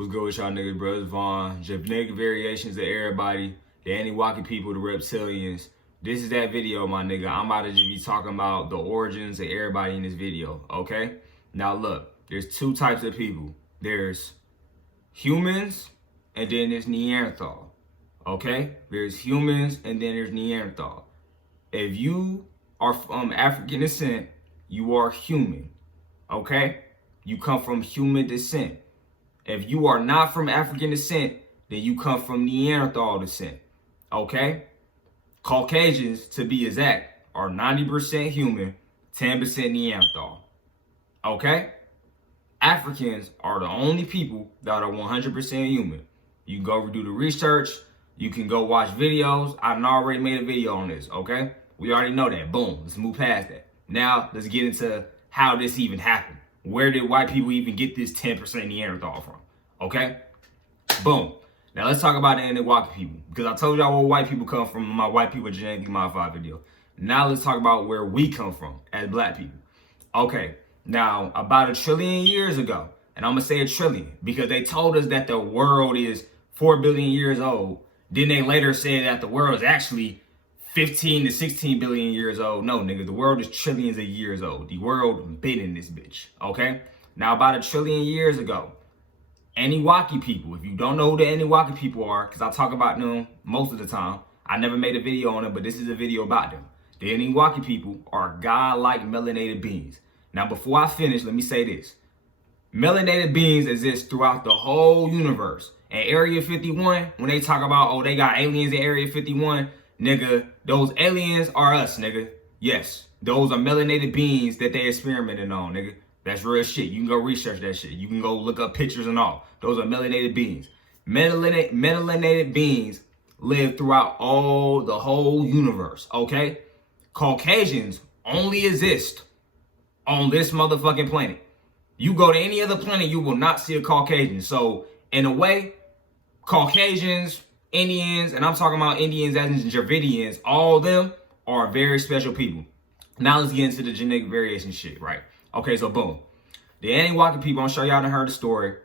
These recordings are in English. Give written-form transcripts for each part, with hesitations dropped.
What's good with y'all niggas, brothers? Vaughn, genetic variations of everybody, the Anunnaki people, the reptilians. This is that video, my nigga. I'm about to just be talking about the origins of everybody in this video, okay? Now look, there's two types of people. There's humans and then there's Neanderthal, okay? There's humans and then there's Neanderthal. If you are from African descent, you are human, okay? You come from human descent. If you are not from African descent, then you come from Neanderthal descent, okay? Caucasians, to be exact, are 90% human, 10% Neanderthal, okay? Africans are the only people that are 100% human. You can go do the research. You can go watch videos. I've already made a video on this, okay? We already know that. Boom. Let's move past that. Now, let's get into how this even happened. Where did white people even get this 10% Neanderthal from? Okay? Boom. Now, let's talk about the Anunnaki people. Because I told y'all where white people come from in my white people genetically modified video. Now, let's talk about where we come from as black people. Okay. Now, about 1 trillion years ago, and I'm going to say 1 trillion because they told us that the world is 4 billion years old. Then they later said that the world is actually 15 to 16 billion years old. No, nigga, the world is trillions of years old. The world been in this bitch, okay? Now, about 1 trillion years ago, Anunnaki people, if you don't know who the Anunnaki people are, because I talk about them most of the time, I never made a video on them, but this is a video about them. The Anunnaki people are God-like melanated beings. Now, before I finish, let me say this. Melanated beings exist throughout the whole universe. And Area 51, when they talk about, oh, they got aliens in Area 51, nigga, those aliens are us, nigga. Yes, those are melanated beings that they experimented on, nigga. That's real shit. You can go research that shit. You can go look up pictures and all. Those are melanated beings. Melanated beings live throughout the whole universe, okay? Caucasians only exist on this motherfucking planet. You go to any other planet, you will not see a Caucasian. So, in a way, Caucasians, Indians, and I'm talking about Indians as in Dravidians, all of them are very special people. Now let's get into the genetic variation shit, right? Okay, so boom. The Anunnaki people, I'm sure y'all done heard the story.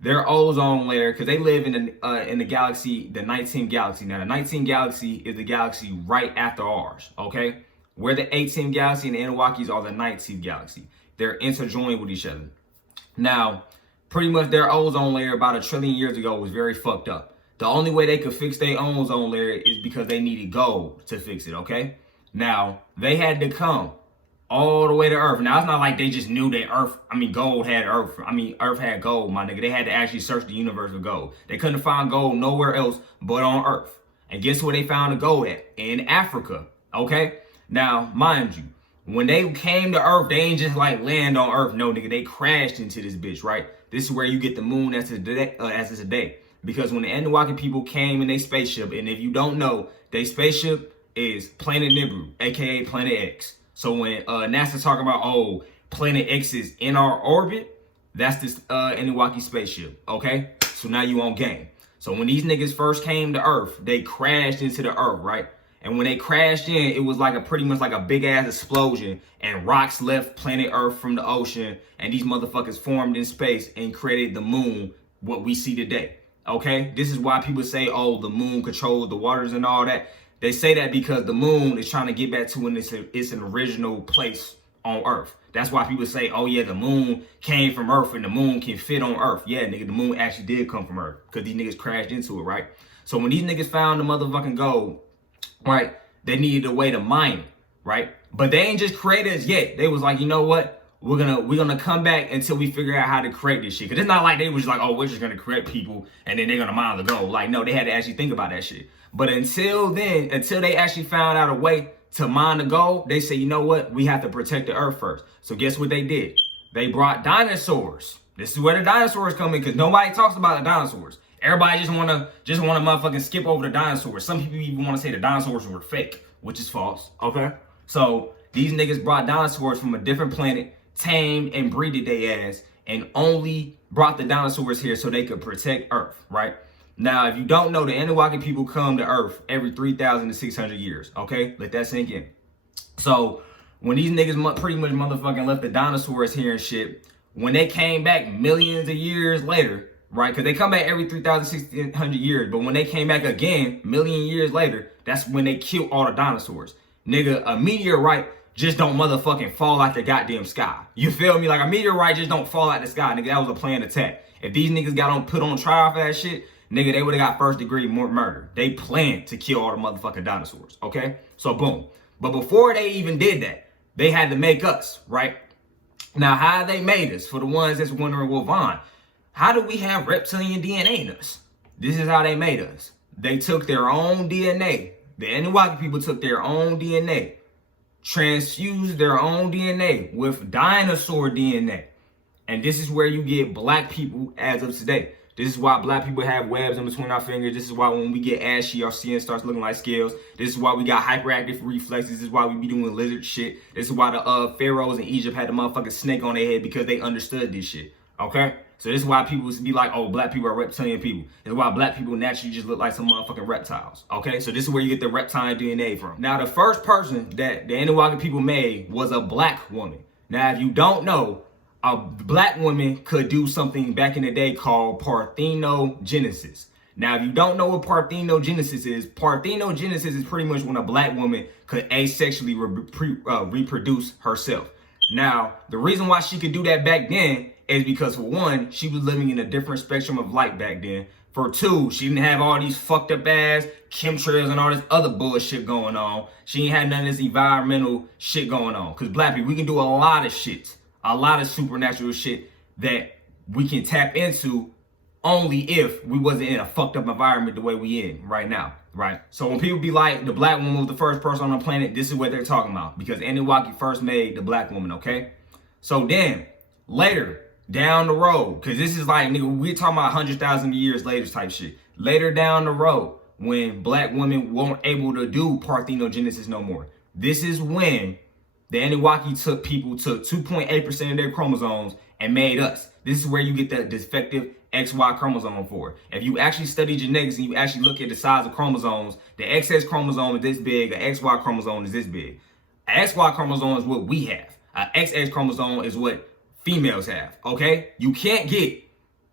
Their ozone layer, because they live in the galaxy, the 19th galaxy. Now, the 19th galaxy is the galaxy right after ours, okay? We're the 18th galaxy and the Anunnakis are the 19th galaxy. They're interjoined with each other. Now, pretty much their ozone layer about 1 trillion years ago was very fucked up. The only way they could fix their ozone layer is because they needed gold to fix it, okay? Now, they had to come all the way to Earth. Now, it's not like they just knew that gold had Earth. Earth had gold, my nigga. They had to actually search the universe for gold. They couldn't find gold nowhere else but on Earth. And guess where they found the gold at? In Africa, okay? Now, mind you, when they came to Earth, they ain't just like land on Earth. No, nigga, they crashed into this bitch, right? This is where you get the moon as it's a day. Because when the Anunnaki people came in their spaceship, and if you don't know, their spaceship is Planet Nibiru, aka Planet X. So when NASA talking about, oh, Planet X is in our orbit, that's this Anunnaki spaceship, okay? So now you on game. So when these niggas first came to Earth, they crashed into the Earth, right? And when they crashed in, it was like pretty much like a big ass explosion, and rocks left planet Earth from the ocean, and these motherfuckers formed in space and created the moon, what we see today. Okay, this is why people say, oh, the moon controls the waters and all that. They say that because the moon is trying to get back to its original place on Earth. That's why people say, oh yeah, the moon came from Earth and the moon can fit on Earth. Yeah, nigga, the moon actually did come from Earth because these niggas crashed into it, right? So when these niggas found the motherfucking gold, right, they needed a way to mine it, right? But they ain't just creators yet. They was like, you know what? We're gonna come back until we figure out how to create this shit. Cause it's not like they was like, oh, we're just gonna create people and then they're gonna mine the gold. Like, no, they had to actually think about that shit. But until then, until they actually found out a way to mine the gold, they say, you know what? We have to protect the Earth first. So guess what they did? They brought dinosaurs. This is where the dinosaurs come in, because nobody talks about the dinosaurs. Everybody just wanna motherfucking skip over the dinosaurs. Some people even want to say the dinosaurs were fake, which is false. Okay. So these niggas brought dinosaurs from a different planet, tamed and breeded their ass, and only brought the dinosaurs here so they could protect Earth, right? Now, if you don't know, the Anunnaki people come to Earth every 3,600 years, okay? Let that sink in. So when these niggas pretty much motherfucking left the dinosaurs here and shit, when they came back millions of years later, right? Because they come back every 3,000, 1,600 years. But when they came back again, million years later, that's when they killed all the dinosaurs. Nigga, a meteorite just don't motherfucking fall out the goddamn sky. You feel me? Like a meteorite just don't fall out the sky, nigga. That was a planned attack. If these niggas got put on trial for that shit, nigga, they would have got first degree murder. They planned to kill all the motherfucking dinosaurs, okay? So boom. But before they even did that, they had to make us, right? Now, how they made us, for the ones that's wondering, well, Vaughn, how do we have reptilian DNA in us? This is how they made us. They took their own DNA. The Anunnaki people took their own DNA, transfused their own DNA with dinosaur DNA. And this is where you get black people as of today. This is why black people have webs in between our fingers. This is why when we get ashy, our skin starts looking like scales. This is why we got hyperactive reflexes. This is why we be doing lizard shit. This is why the pharaohs in Egypt had the motherfucking snake on their head, because they understood this shit, okay? So this is why people be like, oh, black people are reptilian people. This is why black people naturally just look like some motherfucking reptiles, okay? So this is where you get the reptile DNA from. Now, the first person that the Anunnaki people made was a black woman. Now, if you don't know, a black woman could do something back in the day called parthenogenesis. Now, if you don't know what parthenogenesis is pretty much when a black woman could asexually reproduce herself. Now, the reason why she could do that back then is because, for one, she was living in a different spectrum of light back then. For two, she didn't have all these fucked up ass chemtrails and all this other bullshit going on. She ain't had none of this environmental shit going on. Because black people, we can do a lot of shit. A lot of supernatural shit that we can tap into only if we wasn't in a fucked up environment the way we in right now, right? So when people be like, the black woman was the first person on the planet, this is what they're talking about. Because Anunnaki first made the black woman, okay? So then, later, down the road, because this is like, nigga, we're talking about 100,000 years later type shit. Later down the road, when black women weren't able to do parthenogenesis no more, this is when the Anunnaki took 2.8% of their chromosomes and made us. This is where you get the defective XY chromosome for. If you actually study genetics and you actually look at the size of chromosomes, the XX chromosome is this big, an XY chromosome is this big. An XY chromosome is what we have. An XX chromosome is what females have, okay? You can't get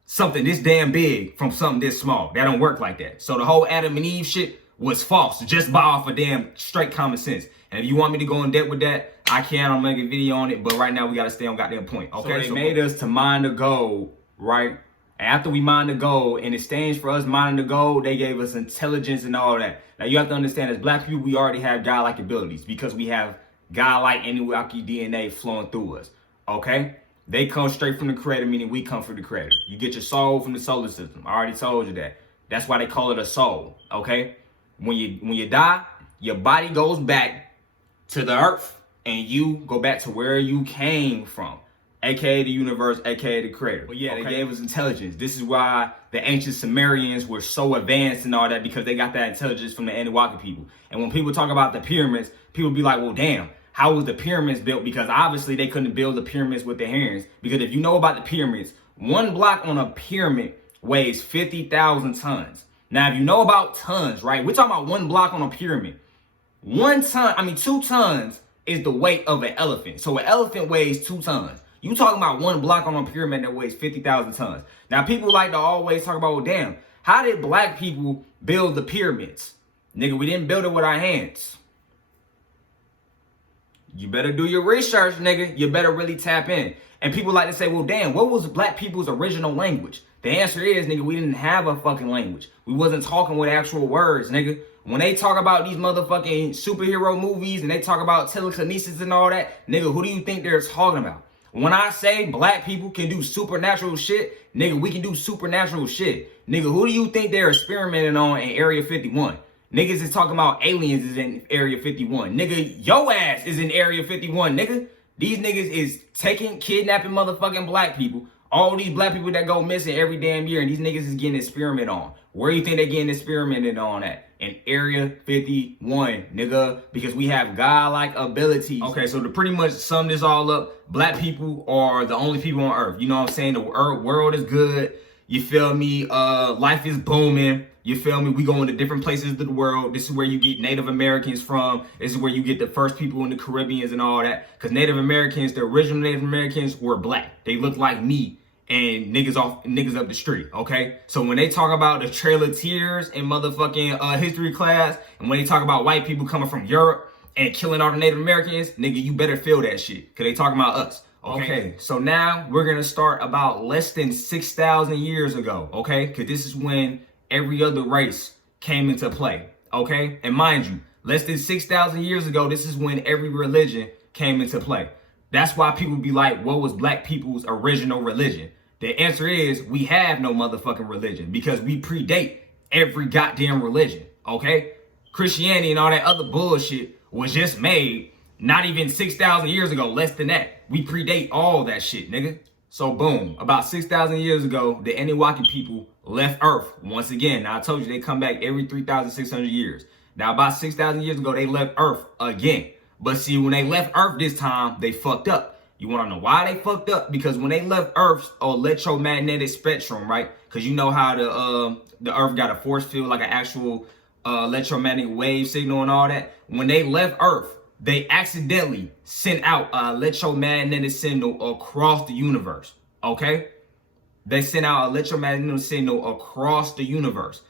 something this damn big from something this small. That don't work like that. So the whole Adam and Eve shit was false, just by off of damn straight common sense. And if you want me to go in depth with that, I can. I'll make a video on it. But right now, we got to stay on goddamn point. Okay, so they made us to mine the gold, right? And after we mined the gold, in exchange for us mining the gold, they gave us intelligence and all that. Now, you have to understand, as black people, we already have godlike abilities because we have godlike Anunnaki DNA flowing through us, okay? They come straight from the creator, meaning we come from the creator. You get your soul from the solar system. I already told you that. That's why they call it a soul, okay? When you die, your body goes back to the earth and you go back to where you came from, aka the universe, aka the creator. But yeah, okay, they gave us intelligence. This is why the ancient Sumerians were so advanced and all that, because they got that intelligence from the Anunnaki people. And when people talk about the pyramids, people be like, well, damn, how was the pyramids built? Because obviously they couldn't build the pyramids with their hands. Because if you know about the pyramids, one block on a pyramid weighs 50,000 tons. Now, if you know about tons, right? We're talking about one block on a pyramid. 2 tons is the weight of an elephant. So an elephant weighs 2 tons. You talking about one block on a pyramid that weighs 50,000 tons. Now, people like to always talk about, well, damn, how did black people build the pyramids? Nigga, we didn't build it with our hands. You better do your research, nigga. You better really tap in. And people like to say, well, damn, what was black people's original language? The answer is, nigga, we didn't have a fucking language. We wasn't talking with actual words, nigga. When they talk about these motherfucking superhero movies and they talk about telekinesis and all that, nigga, who do you think they're talking about? When I say black people can do supernatural shit, nigga, we can do supernatural shit. Nigga, who do you think they're experimenting on in Area 51? Niggas is talking about aliens is in Area 51. Nigga, yo ass is in Area 51, nigga. These niggas is kidnapping motherfucking black people. All these black people that go missing every damn year, and these niggas is getting experimented on. Where do you think they getting experimented on at? In Area 51, nigga, because we have godlike abilities. Okay, so to pretty much sum this all up, black people are the only people on earth. You know what I'm saying? The world is good. You feel me? Life is booming. You feel me? We go into different places of the world. This is where you get Native Americans from. This is where you get the first people in the Caribbeans and all that. Because Native Americans, the original Native Americans were black. They looked like me and niggas up the street, okay? So when they talk about the Trail of Tears in motherfucking history class, and when they talk about white people coming from Europe and killing all the Native Americans, nigga, you better feel that shit, because they talking about us. Okay, so now we're going to start about less than 6,000 years ago, okay? Because this is when every other race came into play, okay? And mind you, less than 6,000 years ago, this is when every religion came into play. That's why people be like, what was black people's original religion? The answer is we have no motherfucking religion because we predate every goddamn religion, okay? Christianity and all that other bullshit was just made not even 6,000 years ago, less than that. We predate all that shit, nigga. So boom, about 6,000 years ago, the Anunnaki people left Earth once again. Now I told you they come back every 3,600 years. Now about 6,000 years ago, they left Earth again. But see, when they left Earth this time, they fucked up. You want to know why they fucked up? Because when they left Earth's electromagnetic spectrum, right? Because you know how the Earth got a force field, like an actual electromagnetic wave signal and all that. When they left Earth, they accidentally sent out an electromagnetic signal across the universe, okay? They sent out an electromagnetic signal across the universe.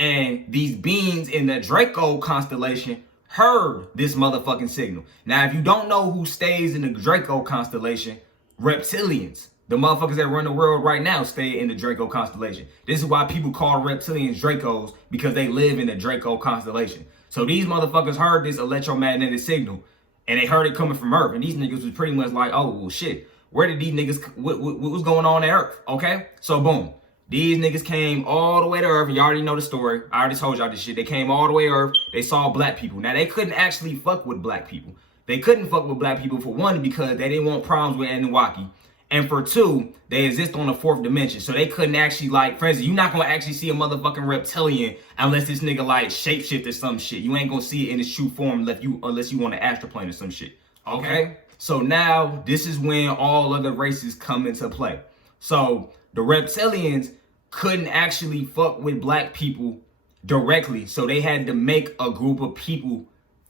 And these beings in the Draco constellation heard this motherfucking signal. Now, if you don't know who stays in the Draco constellation, reptilians, the motherfuckers that run the world right now, stay in the Draco constellation. This is why people call reptilians Dracos, because they live in the Draco constellation. So these motherfuckers heard this electromagnetic signal, and they heard it coming from Earth. And these niggas was pretty much like, oh, well, shit, where did these niggas, what was going on at Earth, okay? So boom, these niggas came all the way to Earth, and you already know the story. I already told y'all this shit. They came all the way to Earth. They saw black people. Now, they couldn't actually fuck with black people. They couldn't fuck with black people, for one, because they didn't want problems with Anunnaki. And for two, they exist on the fourth dimension. So they couldn't actually, like, for instance, you're not going to actually see a motherfucking reptilian unless this nigga, like, shapeshift or some shit. You ain't going to see it in its true form unless you want to astroplane or some shit. Okay? So now, this is when all other races come into play. So the reptilians couldn't actually fuck with black people directly. So they had to make a group of people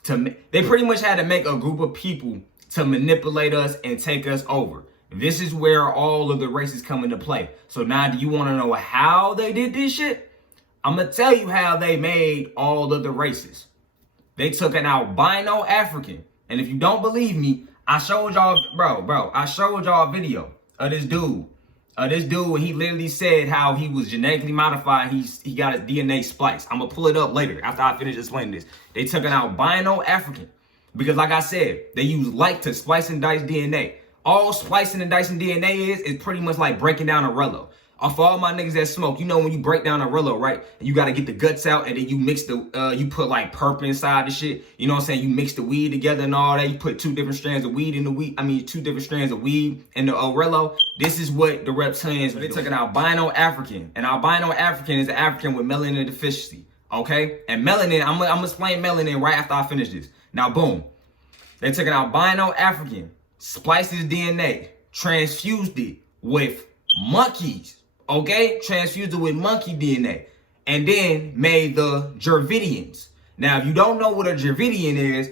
they pretty much had to make a group of people to manipulate us and take us over. This is where all of the races come into play. So now, do you want to know how they did this shit? I'm going to tell you how they made all of the races. They took an albino African. And if you don't believe me, I showed y'all, I showed y'all a video of this dude. And he literally said how he was genetically modified. He got his DNA spliced. I'm going to pull it up later after I finish explaining this. They took an albino African. Because like I said, they use light to splice and dice DNA. All splicing and dicing DNA is pretty much like breaking down a Rello. For all my niggas that smoke, you know when you break down a Rello, right? And you got to get the guts out, and then you mix you put like perp inside the shit. You know what I'm saying? You mix the weed together and all that. You put two different strands of weed in the weed. two different strands of weed in the Rello. This is what the reptilians, they took an albino African. An albino African is an African with melanin deficiency, okay? And melanin, I'm gonna explain melanin right after I finish this. Now, boom. They took an albino African, spliced his DNA, transfused it with monkeys, okay? Transfused it with monkey DNA, and then made the Dravidians. Now, if you don't know what a Dravidian is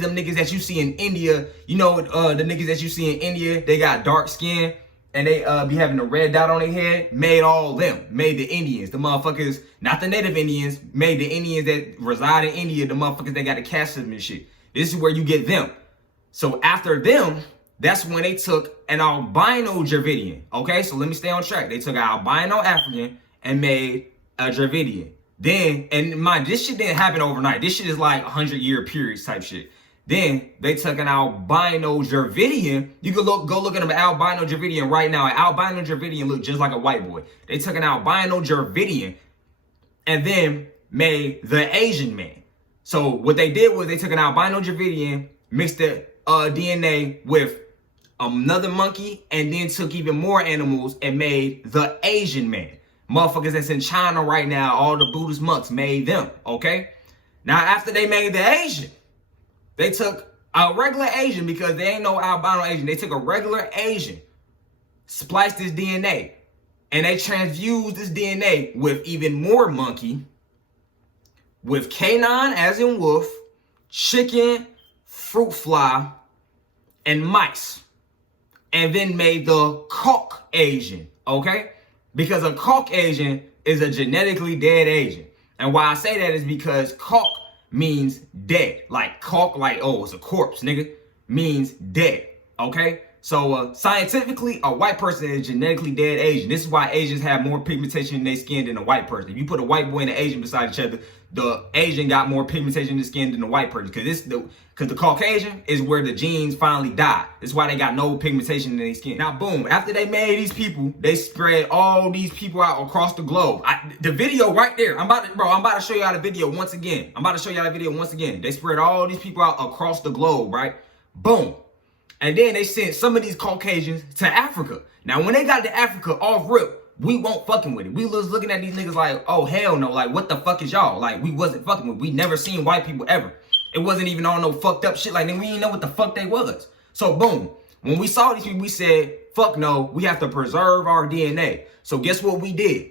them niggas that you see in India. You know, the niggas that you see in India, they got dark skin, and they be having a red dot on their head. Made all them, made the Indians, the motherfuckers, not the native Indians, made the Indians that reside in India, the motherfuckers that got the caste system and shit. This is where you get them. So after them, that's when they took an albino Dravidian. Okay, so let me stay on track. They took an albino African and made a Dravidian. Then, and mind, this shit didn't happen overnight. This shit is like 100-year periods type shit. Then they took an albino Dravidian. You can go look at an albino Dravidian right now. An albino Dravidian look just like a white boy. They took an albino Dravidian and then made the Asian man. So what they did was they took an albino Dravidian, mixed the DNA with another monkey, and then took even more animals and made the Asian man. Motherfuckers that's in China right now, all the Buddhist monks made them, okay? Now, after they made the Asian, they took a regular Asian, because they ain't no albino Asian. They took a regular Asian, spliced his DNA, and they transfused this DNA with even more monkey, with canine as in wolf, chicken, fruit fly, and mice. and then made the Caucasian, okay? Because a Caucasian is a genetically dead Asian. And why I say that is because Cauc means dead. Like Cauc, like, oh, it's a corpse, nigga, means dead, okay? So scientifically, a white person is genetically dead Asian. This is why Asians have more pigmentation in their skin than a white person. If you put a white boy and an Asian beside each other, the Asian got more pigmentation in the skin than the white person. Because the Caucasian is where the genes finally die. That's why they got no pigmentation in their skin. Now, boom, after they made these people, they spread all these people out across the globe. The video right there, I'm about to show y'all the video once again. They spread all these people out across the globe, right? Boom. And then they sent some of these Caucasians to Africa. Now, when they got to Africa off rip, we won't fucking with it. We was looking at these niggas like, oh, hell no. Like, what the fuck is y'all? Like, we wasn't fucking with it. We never seen white people ever. It wasn't even on no fucked up shit. Like, we didn't know what the fuck they was. So, boom. When we saw these people, we said, fuck no. We have to preserve our DNA. So, guess what we did?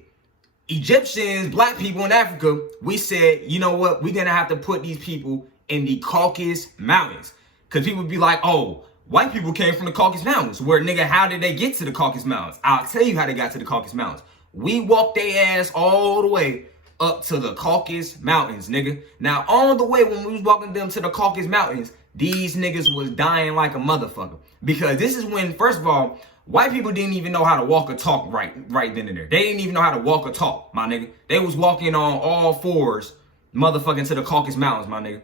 Egyptians, black people in Africa, we said, you know what? We're going to have to put these people in the Caucasus Mountains. Because people be like, oh, white people came from the Caucasus Mountains. Where, nigga, how did they get to the Caucasus Mountains? I'll tell you how they got to the Caucasus Mountains. We walked their ass all the way up to the Caucasus Mountains, nigga. Now, on the way when we was walking them to the Caucasus Mountains, these niggas was dying like a motherfucker. Because this is when, first of all, white people didn't even know how to walk or talk right then and there. They didn't even know how to walk or talk, my nigga. They was walking on all fours, motherfucking to the Caucasus Mountains, my nigga.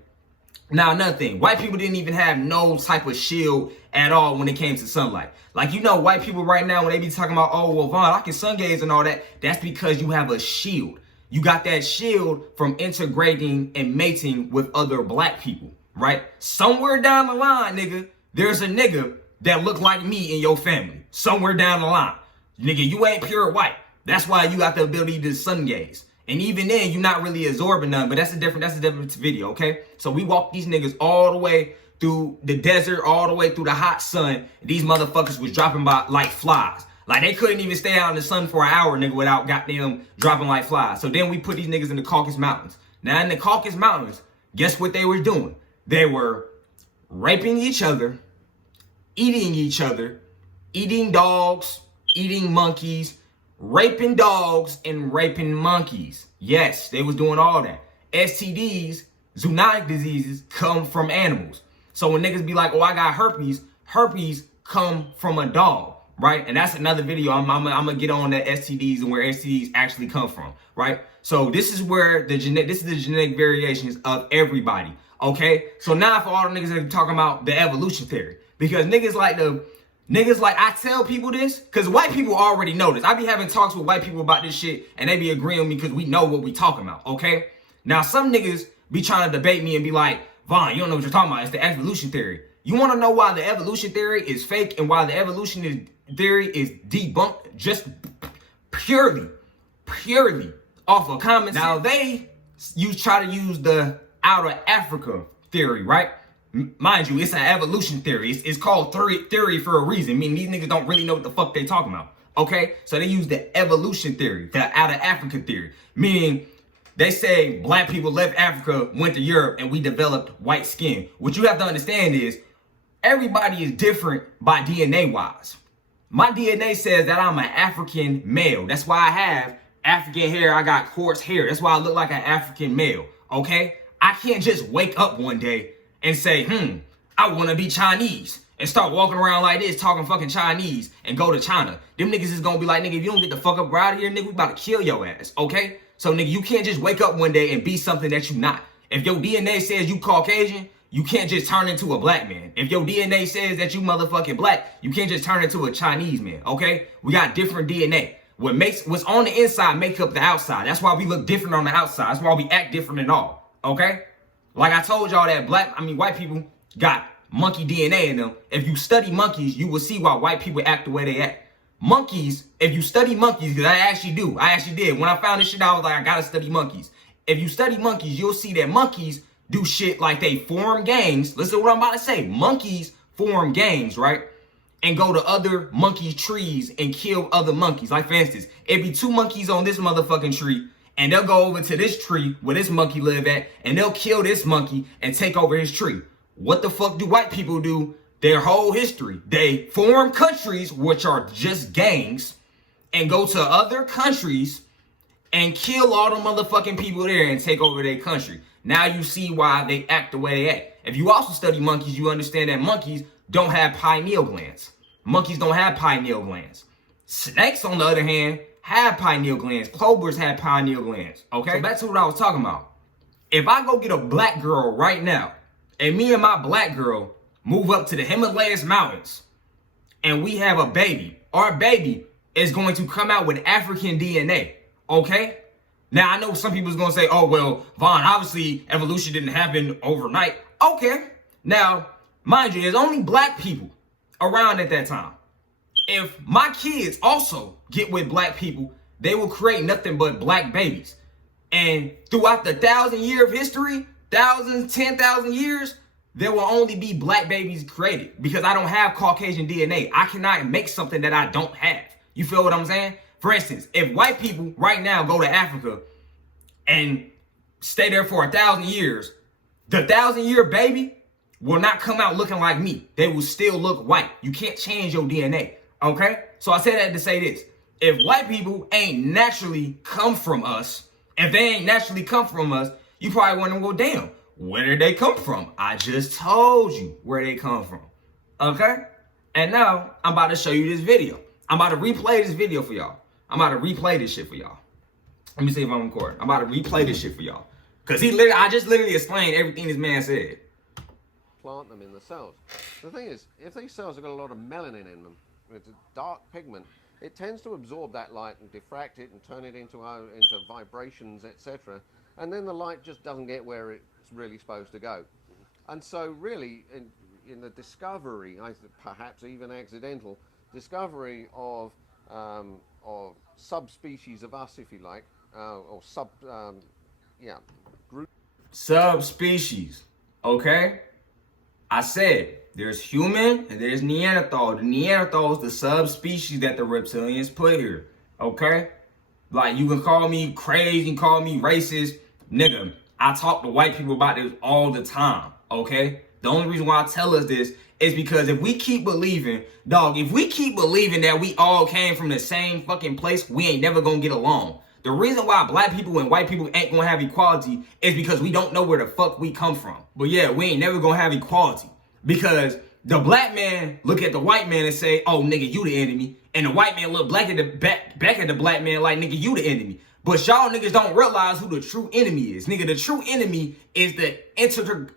Now, another thing, white people didn't even have no type of shield at all when it came to sunlight. Like, you know, white people right now, when they be talking about, oh, well, Vaughn, I can sun gaze and all that, that's because you have a shield. You got that shield from integrating and mating with other black people, right? Somewhere down the line, nigga, there's a nigga that look like me in your family. Somewhere down the line. Nigga, you ain't pure white. That's why you got the ability to sun gaze. And even then, you're not really absorbing none, but that's a different video, okay? So we walked these niggas all the way through the desert, all the way through the hot sun. These motherfuckers was dropping by like flies. Like, they couldn't even stay out in the sun for an hour, nigga, without goddamn dropping like flies. So then we put these niggas in the Caucasus Mountains. Now, in the Caucasus Mountains, guess what they were doing? They were raping each other, eating dogs, eating monkeys, raping dogs and raping monkeys. Yes, they was doing all that. STDs, zoonotic diseases, come from animals. So when niggas be like, oh, I got herpes, herpes come from a dog, right? And that's another video. I'm gonna get on the STDs and where STDs actually come from, right? So this is where the genetic variations of everybody, okay? So now for all the niggas that are talking about the evolution theory, because niggas like, I tell people this, because white people already know this. I be having talks with white people about this shit, and they be agreeing with me because we know what we talking about, okay? Now, some niggas be trying to debate me and be like, Vaughn, you don't know what you're talking about. It's the evolution theory. You want to know why the evolution theory is fake and why the evolution theory is debunked just purely off of comments? Now, you try to use the out of Africa theory, right? Mind you, it's an evolution theory. It's called theory for a reason. Meaning these niggas don't really know what the fuck they talking about. Okay? So they use the evolution theory, the out of Africa theory. Meaning they say black people left Africa, went to Europe, and we developed white skin. What you have to understand is everybody is different by DNA wise. My DNA says that I'm an African male. That's why I have African hair. I got coarse hair. That's why I look like an African male. Okay? I can't just wake up one day and say, I want to be Chinese and start walking around like this, talking fucking Chinese and go to China. Them niggas is going to be like, nigga, if you don't get the fuck up right out of here, nigga, we about to kill your ass, okay? So, nigga, you can't just wake up one day and be something that you not. If your DNA says you Caucasian, you can't just turn into a black man. If your DNA says that you motherfucking black, you can't just turn into a Chinese man, okay? We got different DNA. What's on the inside make up the outside. That's why we look different on the outside. That's why we act different and all, okay? Like I told y'all that white people got monkey DNA in them. If you study monkeys, you will see why white people act the way they act. Monkeys, if you study monkeys, because I actually did. When I found this shit, I was like, I gotta study monkeys. If you study monkeys, you'll see that monkeys do shit like they form gangs. Listen to what I'm about to say. Monkeys form gangs, right? And go to other monkey trees and kill other monkeys. Like, for instance, it'd be two monkeys on this motherfucking tree, and they'll go over to this tree where this monkey live at, and they'll kill this monkey and take over his tree. What the fuck do white people do? Their whole history. They form countries, which are just gangs, and go to other countries and kill all the motherfucking people there and take over their country. Now you see why they act the way they act. If you also study monkeys, you understand that monkeys don't have pineal glands. Monkeys don't have pineal glands. Snakes, on the other hand, have pineal glands. Cobras have pineal glands. Okay? So back to what I was talking about. If I go get a black girl right now, and me and my black girl move up to the Himalayas mountains, and we have a baby, our baby is going to come out with African DNA. Okay? Now, I know some people's going to say, oh, well, Vaughn, obviously evolution didn't happen overnight. Okay. Now, mind you, there's only black people around at that time. If my kids also get with black people, they will create nothing but black babies. And throughout the 1,000-year of history, 10,000 years, there will only be black babies created because I don't have Caucasian DNA. I cannot make something that I don't have. You feel what I'm saying? For instance, if white people right now go to Africa and stay there for 1,000 years, the 1,000-year baby will not come out looking like me. They will still look white. You can't change your DNA, okay? So I said that to say this. If white people ain't naturally come from us, if they ain't naturally come from us, you probably wondering, well, damn, where did they come from? I just told you where they come from, okay? And now I'm about to show you this video. I'm about to replay this video for y'all. I'm about to replay this shit for y'all. Let me see if I'm recording. I'm about to replay this shit for y'all. Because I just literally explained everything this man said. Plant them in the cells. The thing is, if these cells have got a lot of melanin in them, it's a dark pigment, it tends to absorb that light and diffract it and turn it into vibrations, etc. And then the light just doesn't get where it's really supposed to go. And so really, in the discovery, perhaps even accidental, discovery of subspecies of us, if you like, or group. Subspecies, okay? I said there's human and there's Neanderthal. The Neanderthal is the subspecies that the reptilians put here, okay? Like, you can call me crazy, and call me racist. Nigga, I talk to white people about this all the time, okay? The only reason why I tell us this is because if we keep believing, if we keep believing that we all came from the same fucking place, we ain't never gonna get along. The reason why black people and white people ain't gonna have equality is because we don't know where the fuck we come from. But yeah, we ain't never gonna have equality because the black man look at the white man and say, oh, nigga, you the enemy. And the white man look back at the black man like, nigga, you the enemy. But y'all niggas don't realize who the true enemy is. Nigga, the true enemy is the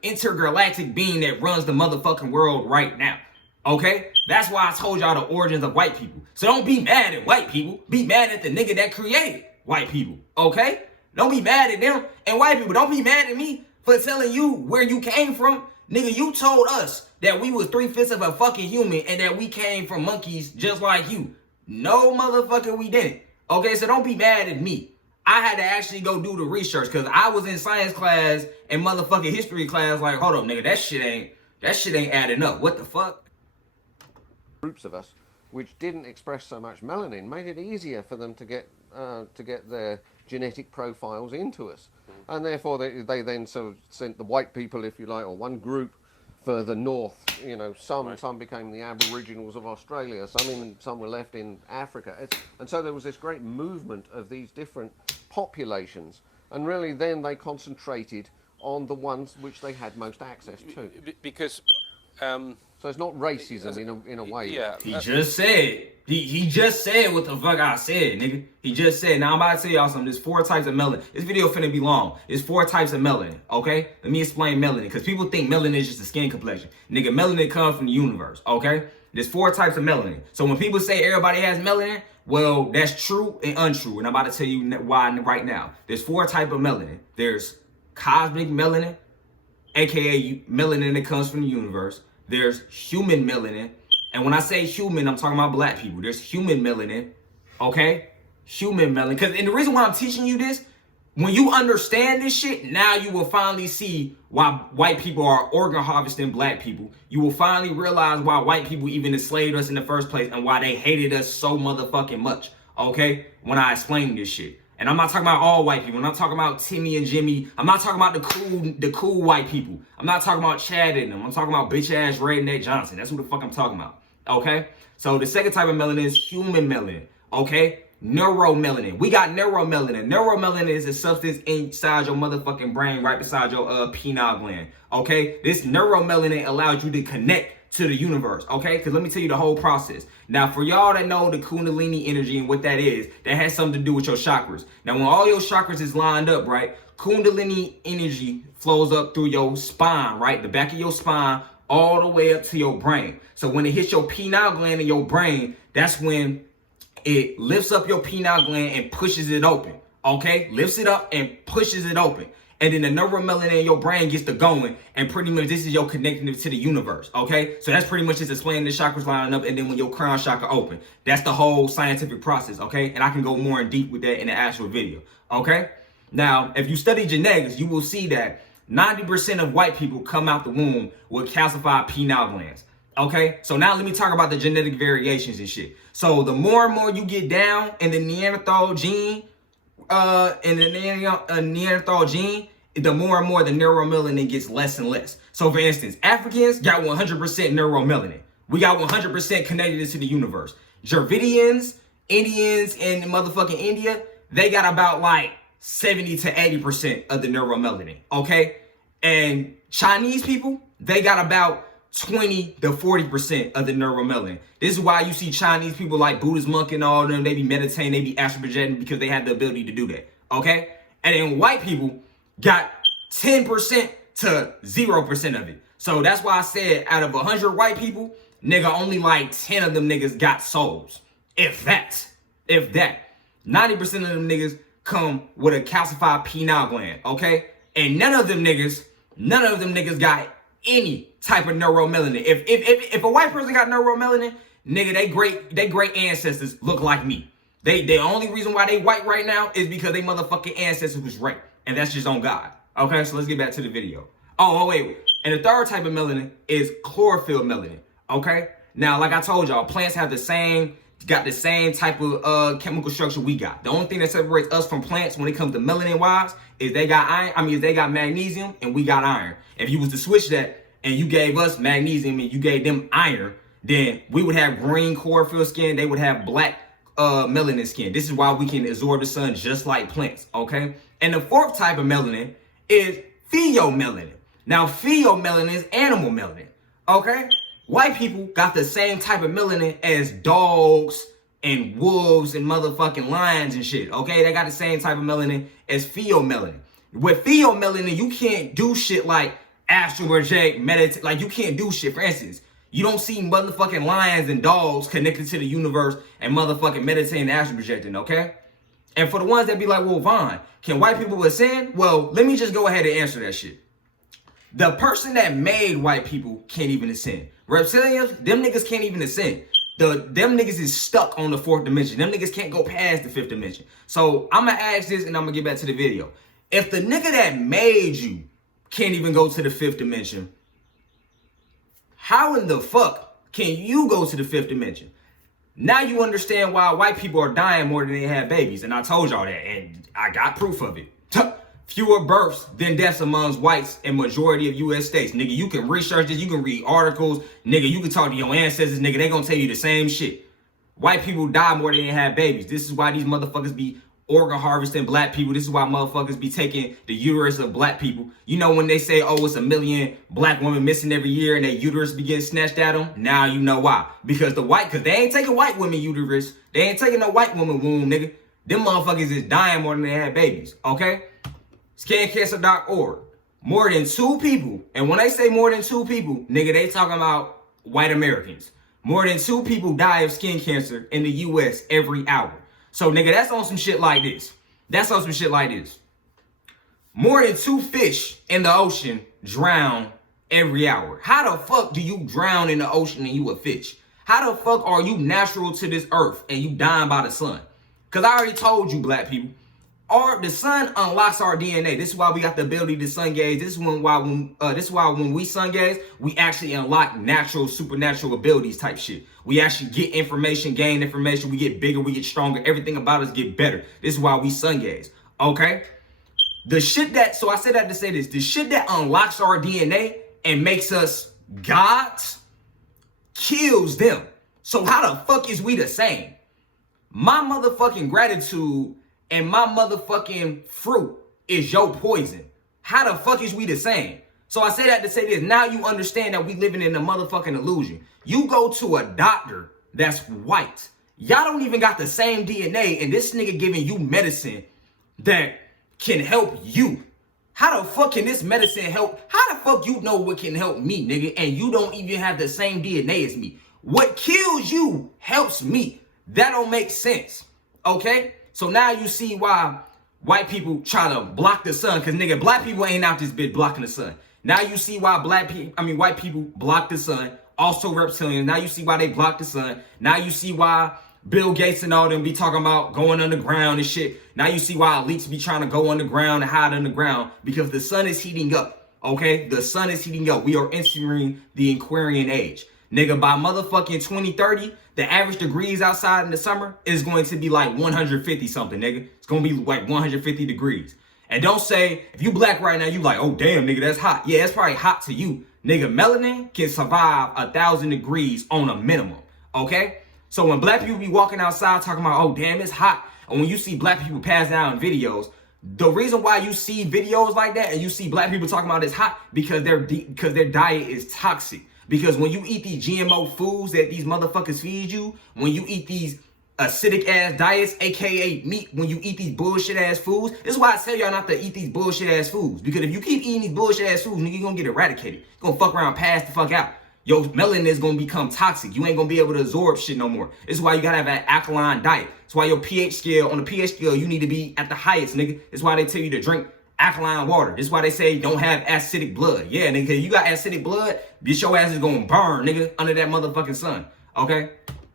intergalactic being that runs the motherfucking world right now. Okay? That's why I told y'all the origins of white people. So don't be mad at white people. Be mad at the nigga that created white people. Okay? Don't be mad at them. And white people, don't be mad at me for telling you where you came from. Nigga, you told us that we was 3/5 of a fucking human and that we came from monkeys just like you. No, motherfucker, we didn't. Okay, so don't be mad at me. I had to actually go do the research because I was in science class and motherfucking history class like, hold up, nigga, that shit ain't adding up. What the fuck? Groups of us which didn't express so much melanin made it easier for them to get their genetic profiles into us. And therefore they then sort of sent the white people, if you like, or one group further north. You know, some became the Aboriginals of Australia, some were left in Africa. And so there was this great movement of these different populations, and really then they concentrated on the ones which they had most access to. Because so it's not racism in a way. Yeah. He just said. He just said what the fuck I said, nigga. He just said. Now I'm about to tell y'all something. There's 4 types of melanin. This video finna be long. There's 4 types of melanin, okay? Let me explain melanin, because people think melanin is just a skin complexion. Nigga, melanin comes from the universe, okay? There's 4 types of melanin. So when people say everybody has melanin, well, that's true and untrue. And I'm about to tell you why right now. There's 4 types of melanin. There's cosmic melanin, aka melanin that comes from the universe. There's human melanin. And when I say human, I'm talking about black people. There's human melanin, okay? Human melanin. And the reason why I'm teaching you this, when you understand this shit, now you will finally see why white people are organ harvesting black people. You will finally realize why white people even enslaved us in the first place and why they hated us so motherfucking much, okay? When I explain this shit. And I'm not talking about all white people. I'm not talking about Timmy and Jimmy. I'm not talking about the cool white people. I'm not talking about Chad and them. I'm talking about bitch ass Redneck Johnson. That's who the fuck I'm talking about. Okay? So the second type of melanin is human melanin. Okay? Neuromelanin. We got neuromelanin. Neuromelanin is a substance inside your motherfucking brain right beside your pineal gland. Okay? This neuromelanin allows you to connect to the universe, okay? Because let me tell you the whole process. Now, for y'all that know the Kundalini energy and what that is, that has something to do with your chakras. Now, when all your chakras is lined up, right, Kundalini energy flows up through your spine, right? The back of your spine, all the way up to your brain. So when it hits your pineal gland in your brain, that's when it lifts up your pineal gland and pushes it open, okay? Lifts it up and pushes it open. And then the neuromelanin in your brain gets to going, and pretty much this is your connecting to the universe, okay? So that's pretty much just explaining the chakras lining up, and then when your crown chakra open. That's the whole scientific process, okay? And I can go more in deep with that in the actual video, okay? Now, if you study genetics, you will see that 90% of white people come out the womb with calcified pineal glands, okay? So now let me talk about the genetic variations and shit. So the more and more you get down in the Neanderthal gene, Neanderthal gene, the more and more the neuromelanin gets less and less. So for instance, Africans got 100% neuromelanin. We got 100% connected to the universe. Dravidians, Indians in motherfucking India, they got about like 70 to 80% of the neuromelanin, okay? And Chinese people, they got about 20 to 40% of the neuromelanin. This is why you see Chinese people like Buddhist monk and all of them, they be meditating, they be astral projecting because they have the ability to do that, okay? And then white people got 10% to 0% of it. So that's why I said out of 100 white people, nigga, only like 10 of them niggas got souls. If that. 90% of them niggas come with a calcified pineal gland, okay? And none of them niggas got any type of neuromelanin. If a white person got neuromelanin, nigga, they great ancestors look like me. The only reason why they white right now is because they motherfucking ancestors was raped. And that's just on God. Okay, so let's get back to the video. Oh, wait. And the third type of melanin is chlorophyll melanin. Okay? Now, like I told y'all, plants have the same type of chemical structure we got. The only thing that separates us from plants when it comes to melanin wise is they got iron. They got magnesium and we got iron. If you was to switch that and you gave us magnesium and you gave them iron, then we would have green chlorophyll skin. They would have black melanin skin. This is why we can absorb the sun just like plants, okay? And the fourth type of melanin is pheomelanin. Now, pheomelanin is animal melanin, okay? White people got the same type of melanin as dogs and wolves and motherfucking lions and shit, okay? They got the same type of melanin as pheomelanin. With pheomelanin, you can't do shit like astral project, meditate, like you can't do shit. For instance, you don't see motherfucking lions and dogs connected to the universe and motherfucking meditating and astral projecting, okay? And for the ones that be like, well, Vaughn, can white people ascend? Well, let me just go ahead and answer that shit. The person that made white people can't even ascend. Reptilians, them niggas can't even ascend. Them niggas is stuck on the fourth dimension. Them niggas can't go past the fifth dimension. So I'm gonna ask this and I'm gonna get back to the video. If the nigga that made you can't even go to the fifth dimension, how in the fuck can you go to the fifth dimension? Now you understand why white people are dying more than they have babies. And I told y'all that, and I got proof of it. Fewer births than deaths amongst whites in majority of U.S. states. Nigga, you can research this. You can read articles. Nigga, you can talk to your ancestors. Nigga, they gonna tell you the same shit. White people die more than they have babies. This is why these motherfuckers be organ harvesting black people. This is why motherfuckers be taking the uterus of black people. You know when they say, oh, it's 1 million black women missing every year and their uterus be getting snatched at them? Now you know why. Because they ain't taking white women uterus. They ain't taking no white woman womb, nigga. Them motherfuckers is dying more than they have babies, okay? Skincancer.org. More than 2 people, and when they say more than 2 people, nigga, they talking about white Americans. More than 2 people die of skin cancer in the U.S. every hour. So, nigga, that's on some shit like this. More than 2 fish in the ocean drown every hour. How the fuck do you drown in the ocean and you a fish? How the fuck are you natural to this earth and you dying by the sun? Because I already told you, black people, The sun unlocks our DNA. This is why we got the ability to sun gaze. This is why when we sun gaze, we actually unlock natural, supernatural abilities type shit. We actually get information, gain information. We get bigger, we get stronger. Everything about us get better. This is why we sun gaze. Okay. So I said that to say this. The shit that unlocks our DNA and makes us gods kills them. So how the fuck is we the same? My motherfucking gratitude and my motherfucking fruit is your poison. How the fuck is we the same? So I say that to say this. Now you understand that we living in a motherfucking illusion. You go to a doctor that's white. Y'all don't even got the same DNA, and this nigga giving you medicine that can help you. How the fuck can this medicine help? How the fuck you know what can help me, nigga, and you don't even have the same DNA as me? What kills you helps me. That don't make sense, okay? So now you see why white people try to block the sun, because nigga, black people ain't out this bitch blocking the sun. Now you see why white people block the sun. Also reptilians. Now you see why they block the sun. Now you see why Bill Gates and all them be talking about going underground and shit. Now you see why elites be trying to go underground and hide underground, because the sun is heating up, okay? The sun is heating up. We are entering the Aquarian age. Nigga, by motherfucking 2030, the average degrees outside in the summer is going to be like 150 something, nigga. It's going to be like 150 degrees. And don't say, if you black right now, you like, oh, damn, nigga, that's hot. Yeah, it's probably hot to you. Nigga, melanin can survive 1,000 degrees on a minimum, okay? So when black people be walking outside talking about, oh, damn, it's hot, and when you see black people pass down videos, the reason why you see videos like that and you see black people talking about it's hot, because their diet is toxic. Because when you eat these GMO foods that these motherfuckers feed you, when you eat these acidic ass diets, aka meat, when you eat these bullshit ass foods, this is why I tell y'all not to eat these bullshit ass foods. Because if you keep eating these bullshit ass foods, nigga, you're gonna get eradicated. You're gonna fuck around, pass the fuck out. Your melanin is gonna become toxic. You ain't gonna be able to absorb shit no more. This is why you gotta have an alkaline diet. That's why your pH scale, on the pH scale, you need to be at the highest, nigga. That's why they tell you to drink alkaline water. This is why they say don't have acidic blood. Yeah, nigga, you got acidic blood, bitch, your ass is gonna burn, nigga, under that motherfucking sun. Okay?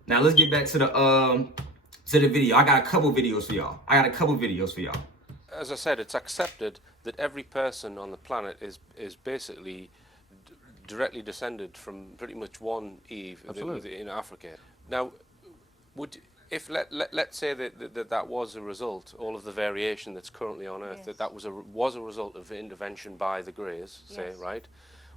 Now let's get back to the video. I got a couple videos for y'all. As I said, it's accepted that every person on the planet is basically directly descended from pretty much one Eve in Africa. Now, let's say that was a result, all of the variation that's currently on Earth, Yes. that was a result of intervention by the Greys, say, Yes. right?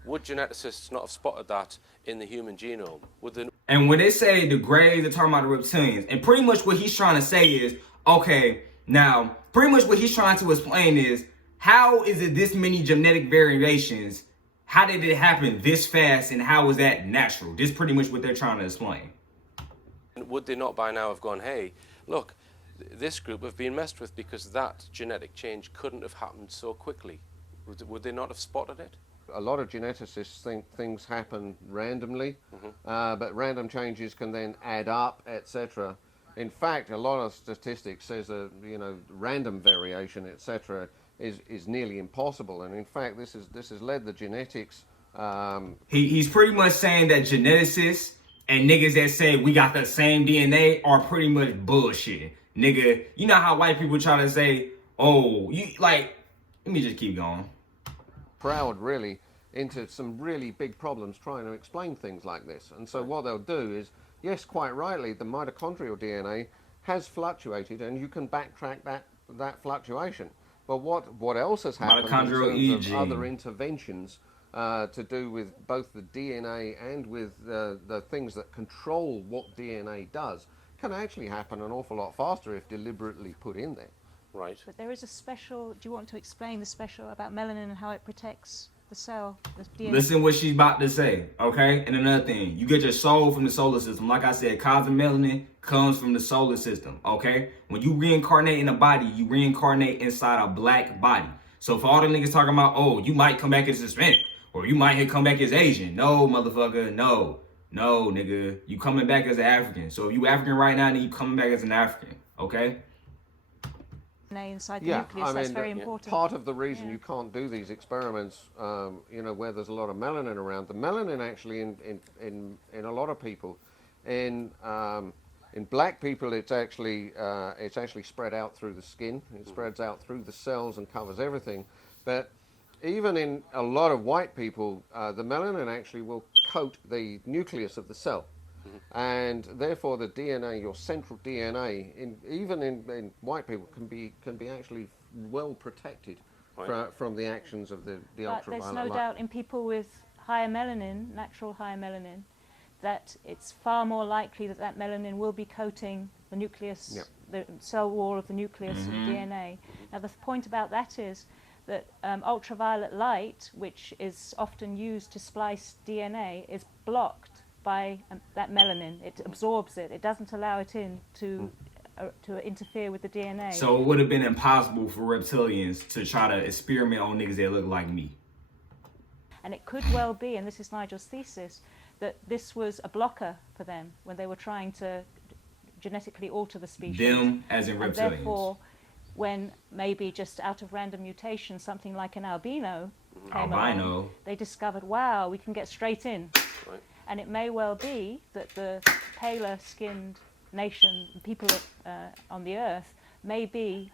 Would geneticists not have spotted that in the human genome? Would they? And when they say the Greys, they're talking about the reptilians. And pretty much what he's trying to say is, okay, now, pretty much what he's trying to explain is, how is it this many genetic variations? How did it happen this fast, and how was that natural? This is pretty much what they're trying to explain. Would they not by now have gone, hey, look, this group have been messed with because that genetic change couldn't have happened so quickly? Would they not have spotted it? A lot of geneticists think things happen randomly, but random changes can then add up, etc. In fact, a lot of statistics says that random variation, etc., is nearly impossible. And in fact, this has led the genetics. He's pretty much saying that geneticists and niggas that say we got the same DNA are pretty much bullshitting. Nigga, you know how white people try to say, oh, you like, let me just keep going. Proud really into some really big problems trying to explain things like this. And so what they'll do is, yes, quite rightly, the mitochondrial DNA has fluctuated, and you can backtrack that fluctuation. But what else has happened in terms of other interventions to do with both the DNA and with the things that control what DNA does can actually happen an awful lot faster if deliberately put in there. Right. But there is a special, do you want to explain the special about melanin and how it protects the cell, the DNA? Listen what she's about to say, okay? And another thing, you get your soul from the solar system. Like I said, cosmic melanin comes from the solar system, okay? When you reincarnate in a body, you reincarnate inside a black body. So for all the niggas talking about, oh, you might come back as Hispanic, or you might come back as Asian. No, motherfucker, no. No, nigga, you coming back as an African. So if you African right now, then you coming back as an African, okay? Inside the nucleus, that's very important. Part of the reason you can't do these experiments, where there's a lot of melanin around, the melanin actually in a lot of people, in In black people, it's actually spread out through the skin. It spreads out through the cells and covers everything. But even in a lot of white people, the melanin actually will coat the nucleus of the cell. And therefore the DNA, your central DNA, even in white people, can be actually well protected from the actions of the ultraviolet light. There's no doubt in people with higher melanin, natural higher melanin, that it's far more likely that that melanin will be coating the nucleus, the cell wall of the nucleus of DNA. Now the point about that is that ultraviolet light, which is often used to splice DNA, is blocked by that melanin. It absorbs it. It doesn't allow it in to interfere with the DNA. So it would have been impossible for reptilians to try to experiment on niggas that look like me. And it could well be, and this is Nigel's thesis, that this was a blocker for them when they were trying to genetically alter the species. Them as in reptilians. And therefore, when maybe just out of random mutation, something like an albino came along, they discovered, wow, we can get straight in. Right. And it may well be that the paler-skinned nation, people on the Earth,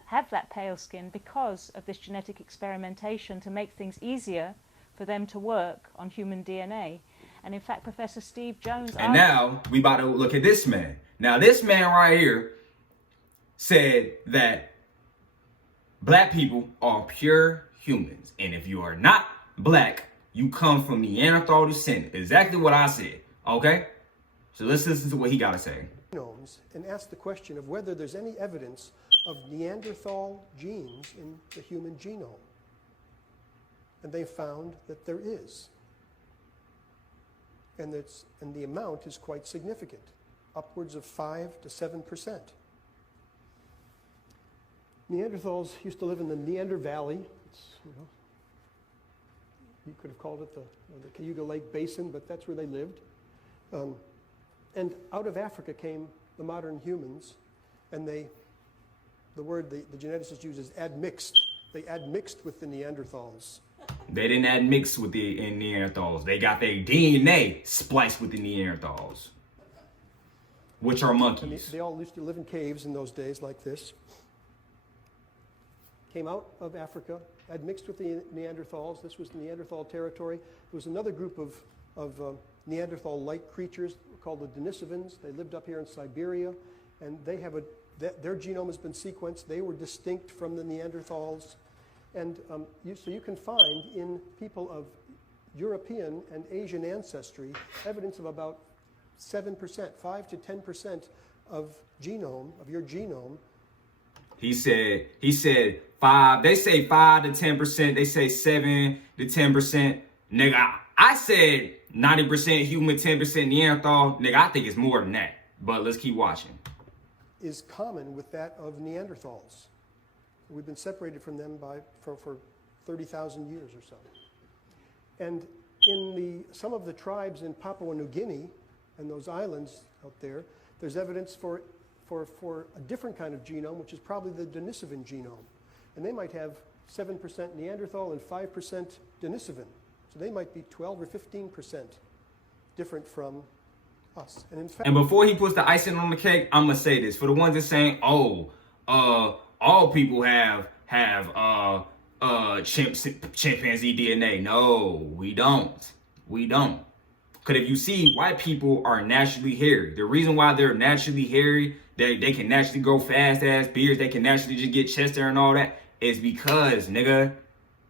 have that pale skin because of this genetic experimentation to make things easier for them to work on human DNA. And in fact, Professor Steve Jones... And now, we about to look at this man. Now, this man right here said that black people are pure humans. And if you are not black, you come from Neanderthal descent. Exactly what I said, okay? So let's listen to what he got to say. Genomes and ask the question of whether there's any evidence of Neanderthal genes in the human genome. And they found that there is. And the amount is quite significant, upwards of 5 to 7%. Neanderthals used to live in the Neander Valley. You could have called it the Cayuga Lake Basin, but that's where they lived. And out of Africa came the modern humans, and the word the geneticists use is admixed. They admixed with the Neanderthals. They didn't admix with the Neanderthals. They got their DNA spliced with the Neanderthals, which are monkeys. They all used to live in caves in those days like this. Came out of Africa, admixed with the Neanderthals. This was Neanderthal territory. There was another group of Neanderthal-like creatures called the Denisovans. They lived up here in Siberia, and they have their genome has been sequenced. They were distinct from the Neanderthals. And so you can find in people of European and Asian ancestry evidence of about 7%, 5 to 10% of your genome. He said 5. They say 5 to 10%. They say 7 to 10%. Nigga, I said 90% human, 10% Neanderthal. Nigga, I think it's more than that. But let's keep watching. Is common with that of Neanderthals. We've been separated from them for 30,000 years or so. And in some of the tribes in Papua New Guinea and those islands out there, there's evidence for a different kind of genome, which is probably the Denisovan genome. And they might have 7% Neanderthal and 5% Denisovan. So they might be 12 or 15% different from us. And in fact, and before he puts the icing on the cake, I'm gonna say this for the ones that saying, all people have chimpanzee DNA. No, we don't. We don't. Because if you see, white people are naturally hairy. The reason why they're naturally hairy, they can naturally grow fast ass beards, they can naturally just get chest hair and all that, is because, nigga,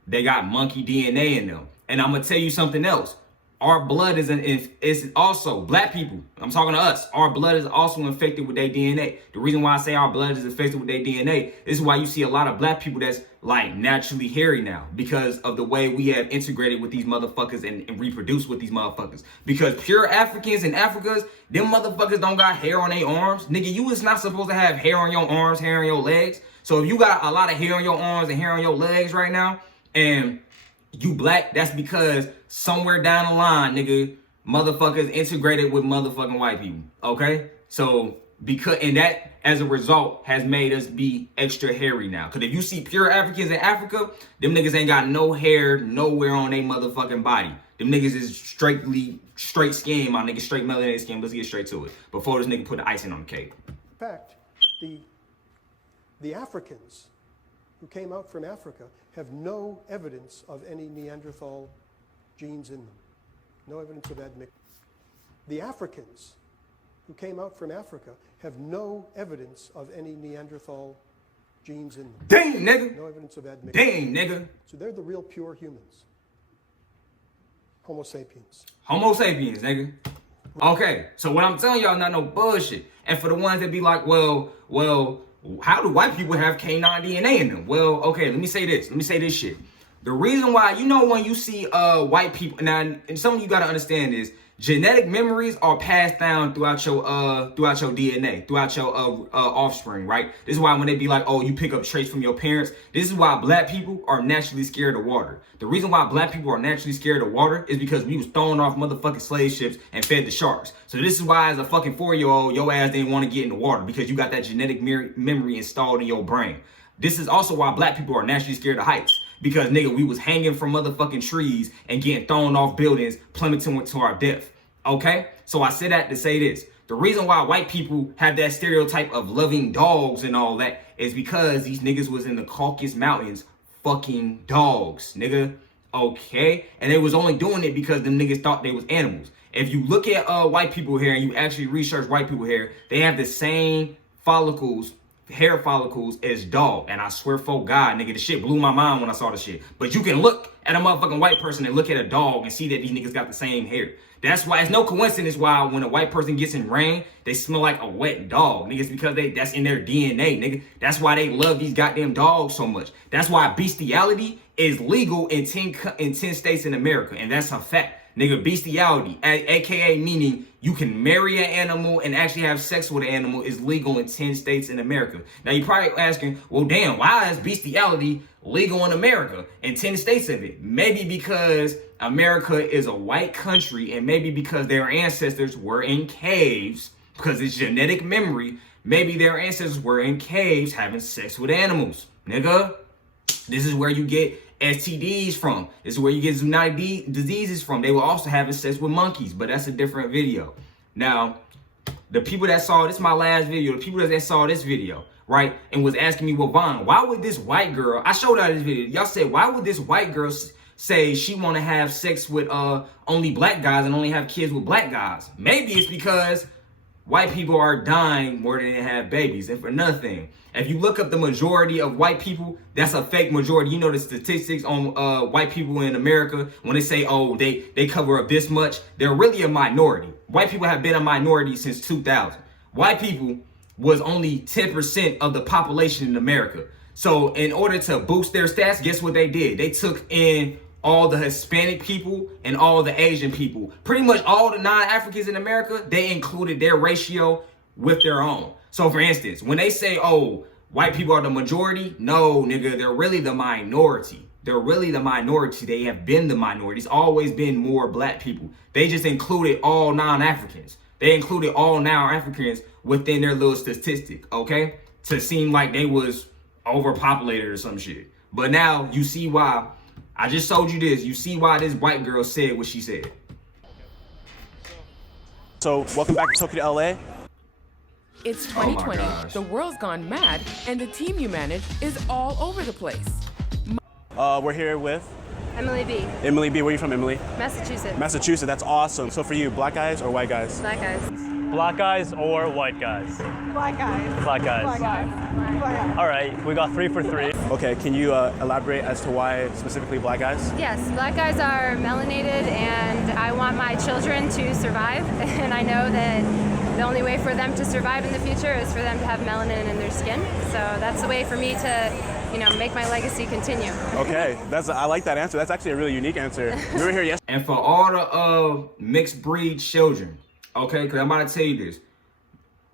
they got monkey DNA in them. And I'm gonna tell you something else. Our blood is also, black people, I'm talking to us, our blood is also infected with their DNA. The reason why I say our blood is infected with their DNA is why you see a lot of black people that's like naturally hairy now, because of the way we have integrated with these motherfuckers and reproduced with these motherfuckers. Because pure Africans and Africas, them motherfuckers don't got hair on their arms. Nigga, you is not supposed to have hair on your arms, hair on your legs. So if you got a lot of hair on your arms and hair on your legs right now, and you black, that's because somewhere down the line, nigga, motherfuckers integrated with motherfucking white people, okay? So, and that, as a result, has made us be extra hairy now. Because if you see pure Africans in Africa, them niggas ain't got no hair nowhere on their motherfucking body. Them niggas is straight skin, my nigga, straight melanated skin. Let's get straight to it. Before this nigga put the icing on the cake. In fact, the Africans who came out from Africa have no evidence of any Neanderthal genes in them. No evidence of admixture. The Africans who came out from Africa have no evidence of any Neanderthal genes in them. Dang, nigga. No evidence of admixture. Dang, nigga. So they're the real pure humans. Homo sapiens. Homo sapiens, nigga. Okay, so what I'm telling y'all, not no bullshit. And for the ones that be like, well, how do white people have canine DNA in them? Well, okay, let me say this shit. The reason why, you know, when you see white people, now, and some of you gotta understand is, genetic memories are passed down throughout your DNA, throughout your offspring, right? This is why when they be like, oh, you pick up traits from your parents. This is why black people are naturally scared of water. The reason why black people are naturally scared of water is because we was thrown off motherfucking slave ships and fed the sharks. So this is why as a fucking 4-year-old, your ass didn't want to get in the water because you got that genetic memory installed in your brain. This is also why black people are naturally scared of heights. Because, nigga, we was hanging from motherfucking trees and getting thrown off buildings, plummeting to our death. Okay? So I said that to say this. The reason why white people have that stereotype of loving dogs and all that is because these niggas was in the Caucasus Mountains fucking dogs, nigga. Okay? And they was only doing it because them niggas thought they was animals. If you look at white people hair and you actually research white people hair, they have the same hair follicles as dog. And I swear for God, nigga, the shit blew my mind when I saw the shit. But you can look at a motherfucking white person and look at a dog and see that these niggas got the same hair. That's why it's no coincidence why when a white person gets in rain, they smell like a wet dog, niggas, because that's in their DNA, nigga. That's why they love these goddamn dogs so much. That's why bestiality is legal in 10 states in America, and that's a fact. Nigga, bestiality, aka meaning you can marry an animal and actually have sex with an animal, is legal in 10 states in America. Now you're probably asking, well, damn, why is bestiality legal in America, in 10 states of it? Maybe because America is a white country, and maybe because their ancestors were in caves, because it's genetic memory, maybe their ancestors were in caves having sex with animals. Nigga, this is where you get STDs from. This is where you get zoonotic diseases from. They were also having sex with monkeys, but that's a different video. Now, the people that saw, this is my last video, the people that saw this video, right, and was asking me, well, Vaughn, why would this white girl, I showed out this video, y'all said, why would this white girl say she want to have sex with only black guys and only have kids with black guys? Maybe it's because white people are dying more than they have babies. And for another thing, if you look up the majority of white people, that's a fake majority. You know the statistics on white people in America, when they say, oh, they cover up this much, they're really a minority. White people have been a minority since 2000. White people was only 10% of the population in America. So in order to boost their stats, guess what they did? They took in all the Hispanic people and all the Asian people. Pretty much all the non-Africans in America, they included their ratio with their own. So for instance, when they say, oh, white people are the majority, no, nigga, they're really the minority. They're really the minority. They have been the minority. It's always been more black people. They just included all non-Africans. They included all non-Africans within their little statistic, okay? To seem like they was overpopulated or some shit. But now you see why. I just told you this. You see why this white girl said what she said. So, welcome back to Tokyo to LA. It's 2020, gosh. the world's gone mad, and the team you manage is all over the place. We're here with Emily B. Emily B. Where are you from, Emily? Massachusetts. Massachusetts. That's awesome. So for you, black guys or white guys? Black guys. Black guys or white guys? Black guys. Black guys. Black guys. All right, we got 3 for 3. Okay, can you elaborate as to why specifically black guys? Yes, black guys are melanated, and I want my children to survive. And I know that the only way for them to survive in the future is for them to have melanin in their skin. So that's the way for me to, make my legacy continue. Okay, I like that answer. That's actually a really unique answer. We were here yesterday. And for all the mixed breed children, okay, because I'm about to tell you this.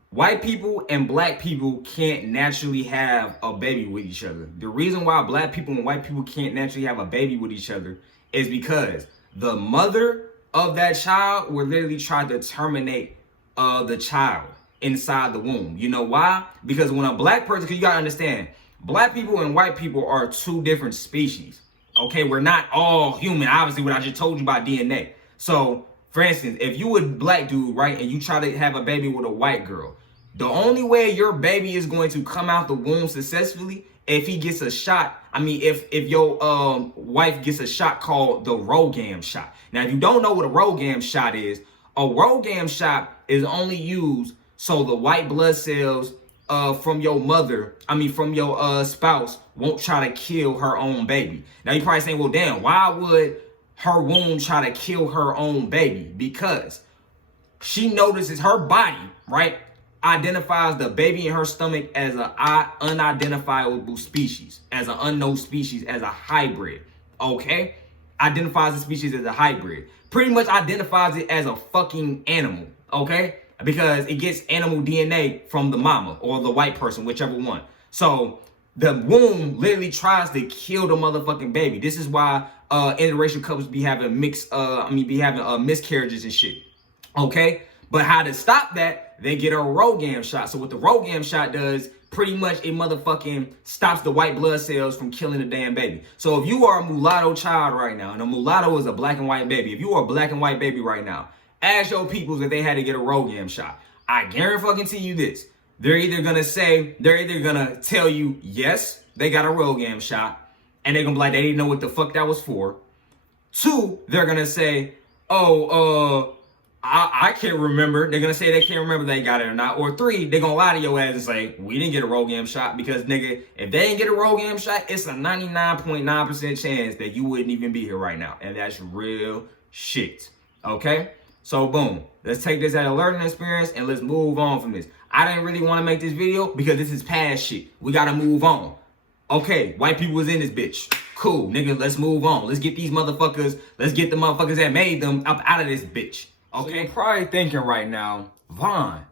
White people and black people can't naturally have a baby with each other. The reason why black people and white people can't naturally have a baby with each other is because the mother of that child will literally try to terminate the child inside the womb. You know why? Because when a black person, because you gotta understand, black people and white people are two different species. Okay, we're not all human. Obviously, what I just told you about DNA. So, for instance, if you a black dude, right, and you try to have a baby with a white girl, the only way your baby is going to come out the womb successfully if he gets a shot. I mean, if your wife gets a shot called the Rogam shot. Now, if you don't know what a Rogam shot is, a Rogam shot is only used so the white blood cells from your mother, from your spouse, won't try to kill her own baby. Now, you're probably saying, well, damn, why would her womb try to kill her own baby? Because she notices her body, right, identifies the baby in her stomach as an unidentifiable species, as an unknown species, as a hybrid, okay? Identifies the species as a hybrid. Pretty much identifies it as a fucking animal, okay? Because it gets animal DNA from the mama or the white person, whichever one. So the womb literally tries to kill the motherfucking baby. This is why interracial couples be having miscarriages and shit, okay? But how to stop that? They get a Rogam shot. So what the Rogam shot does, pretty much it motherfucking stops the white blood cells from killing the damn baby. So if you are a mulatto child right now, and a mulatto is a black and white baby, if you are a black and white baby right now, ask your peoples if they had to get a Rogam shot. I guarantee you this. They're either gonna tell you, yes, they got a Rogam shot, and they're gonna be like, they didn't know what the fuck that was for. 2, they're gonna say, I can't remember. They're going to say they can't remember they got it or not. Or 3, they're going to lie to your ass and say, we didn't get a Rogam shot because, nigga, if they didn't get a Rogam shot, it's a 99.9% chance that you wouldn't even be here right now. And that's real shit. Okay? So, boom. Let's take this as a learning experience and let's move on from this. I didn't really want to make this video because this is past shit. We got to move on. Okay, white people was in this bitch. Cool, nigga, let's move on. Let's get the motherfuckers that made them up out of this bitch. Okay, so you're probably thinking right now, Vaughn,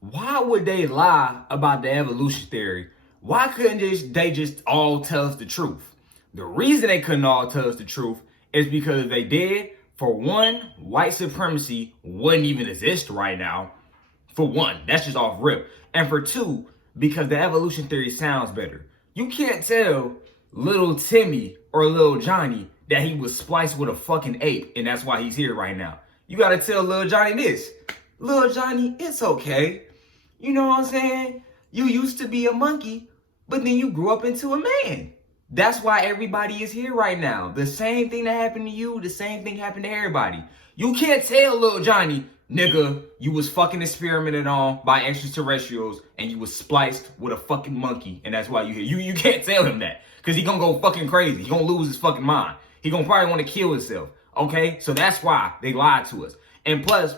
why would they lie about the evolution theory? Why couldn't they just all tell us the truth? The reason they couldn't all tell us the truth is because if they did, for one, white supremacy wouldn't even exist right now. For one, that's just off rip. And for 2, because the evolution theory sounds better. You can't tell little Timmy or little Johnny that he was spliced with a fucking ape and that's why he's here right now. You gotta tell little Johnny this. Little Johnny, it's okay. You know what I'm saying? You used to be a monkey, but then you grew up into a man. That's why everybody is here right now. The same thing that happened to you, the same thing happened to everybody. You can't tell little Johnny, nigga, you was fucking experimented on by extraterrestrials and you was spliced with a fucking monkey and that's why you here. You can't tell him that because he gonna go fucking crazy. He gonna lose his fucking mind. He gonna probably want to kill himself. Okay, so that's why they lied to us. And plus,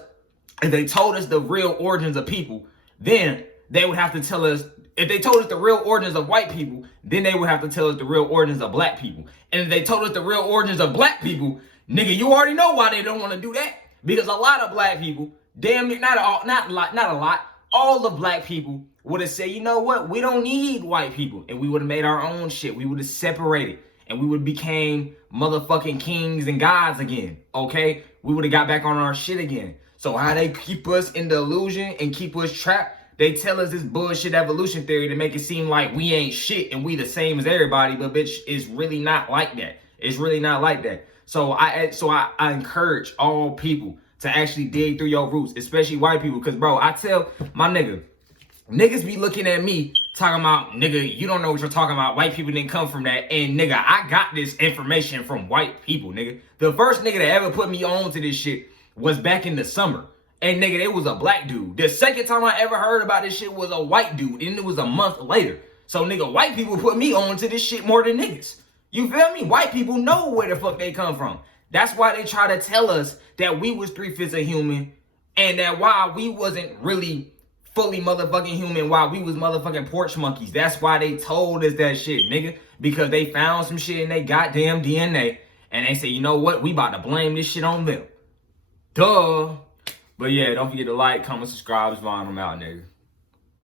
if they told us the real origins of people, then they would have to tell us, if they told us the real origins of white people, then they would have to tell us the real origins of black people. And if they told us the real origins of black people, nigga, you already know why they don't want to do that. Because a lot of black people, damn near, not a lot, all the black people would have said, you know what, we don't need white people. And we would have made our own shit. We would have separated. And we would have became motherfucking kings and gods again, okay? We would have got back on our shit again. So how they keep us in the illusion and keep us trapped, they tell us this bullshit evolution theory to make it seem like we ain't shit and we the same as everybody, but bitch, it's really not like that. It's really not like that. So I encourage all people to actually dig through your roots, especially white people, because, bro, I tell my niggas be looking at me talking about, nigga, you don't know what you're talking about. White people didn't come from that. And, nigga, I got this information from white people, nigga. The first nigga that ever put me on to this shit was back in the summer. And, nigga, it was a black dude. The second time I ever heard about this shit was a white dude. And it was a month later. So, nigga, white people put me on to this shit more than niggas. You feel me? White people know where the fuck they come from. That's why they try to tell us that we was 3/5 of human. And that why we wasn't really fully motherfucking human, while we was motherfucking porch monkeys. That's why they told us that shit, nigga. Because they found some shit in their goddamn DNA. And they say, you know what? We about to blame this shit on them. Duh. But yeah, don't forget to like, comment, subscribe. It's Vaughn. I'm out, nigga.